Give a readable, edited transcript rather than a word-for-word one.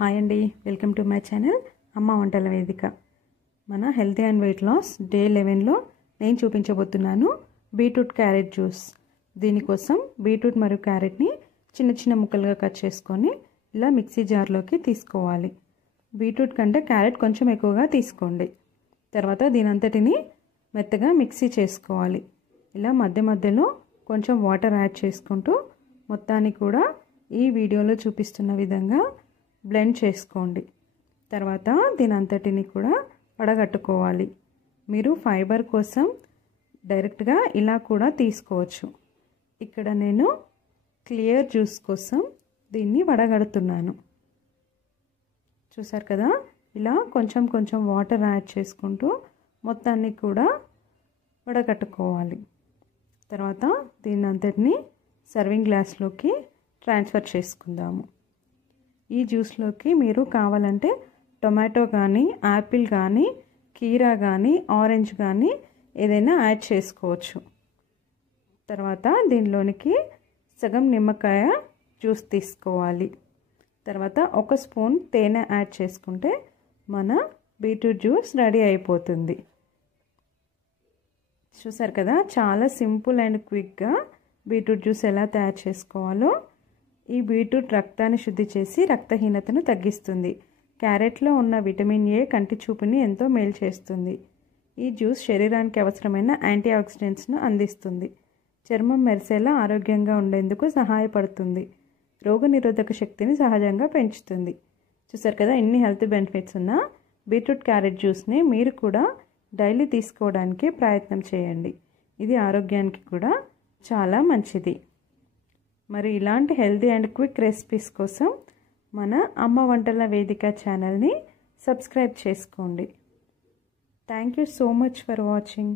Hi అండి, welcome to my channel అమ్మ వంటల వేదిక. మన healthy and weight loss day 11లో నేను చూపించబోతున్నాను బీట్రూట్ క్యారెట్ జ్యూస్. దీనికోసం బీట్రూట్ మరియు క్యారెట్ని చిన్న చిన్న ముక్కలుగా కట్ చేసుకొని ఇలా మిక్సీ జార్లోకి తీసుకోవాలి. బీట్రూట్ కంటే క్యారెట్ కొంచెం ఎక్కువగా తీసుకోండి. తర్వాత దీనంతటిని మెత్తగా మిక్సీ చేసుకోవాలి. ఇలా మధ్య మధ్యలో కొంచెం వాటర్ యాడ్ చేసుకుంటూ మొత్తాన్ని కూడా ఈ వీడియోలో చూపిస్తున్న విధంగా బ్లెండ్ చేసుకోండి. తర్వాత దీనంతటిని కూడా వడగట్టుకోవాలి. మీరు ఫైబర్ కోసం డైరెక్ట్గా ఇలా కూడా తీసుకోవచ్చు. ఇక్కడ నేను క్లియర్ జ్యూస్ కోసం దీన్ని వడగడుతున్నాను. చూసారు కదా, ఇలా కొంచెం కొంచెం వాటర్ యాడ్ చేసుకుంటూ మొత్తాన్ని కూడా వడగట్టుకోవాలి. తర్వాత దీనంతటిని సర్వింగ్ గ్లాస్లోకి ట్రాన్స్ఫర్ చేసుకుందాము. ఈ జ్యూస్లోకి మీరు కావాలంటే టొమాటో కానీ, యాపిల్ కానీ, కీరా కానీ, ఆరెంజ్ కానీ ఏదైనా యాడ్ చేసుకోవచ్చు. తర్వాత దీనిలోనికి సగం నిమ్మకాయ జ్యూస్ తీసుకోవాలి. తర్వాత 1 స్పూన్ తేనె యాడ్ చేసుకుంటే మన బీట్రూట్ జ్యూస్ రెడీ అయిపోతుంది. చూసారు కదా, చాలా సింపుల్ అండ్ క్విక్గా బీట్రూట్ జ్యూస్ ఎలా తయారు చేసుకోవాలో. ఈ బీట్రూట్ రక్తాన్ని శుద్ధి చేసి రక్తహీనతను తగ్గిస్తుంది. క్యారెట్లో ఉన్న విటమిన్ ఏ కంటి చూపుని ఎంతో మేలు చేస్తుంది. ఈ జ్యూస్ శరీరానికి అవసరమైన యాంటీ ఆక్సిడెంట్స్ను అందిస్తుంది. చర్మం మెరిసేలా ఆరోగ్యంగా ఉండేందుకు సహాయపడుతుంది. రోగనిరోధక శక్తిని సహజంగా పెంచుతుంది. చూసారు కదా, ఇన్ని హెల్త్ బెనిఫిట్స్ ఉన్న బీట్రూట్ క్యారెట్ జ్యూస్ని మీరు కూడా డైలీ తీసుకోవడానికి ప్రయత్నం చేయండి. ఇది ఆరోగ్యానికి కూడా చాలా మంచిది. మరి ఇలాంటి హెల్తీ అండ్ క్విక్ రెసిపీస్ కోసం మన అమ్మ వంటల వేదిక ఛానల్ని సబ్స్క్రైబ్ చేసుకోండి. Thank you so much for watching.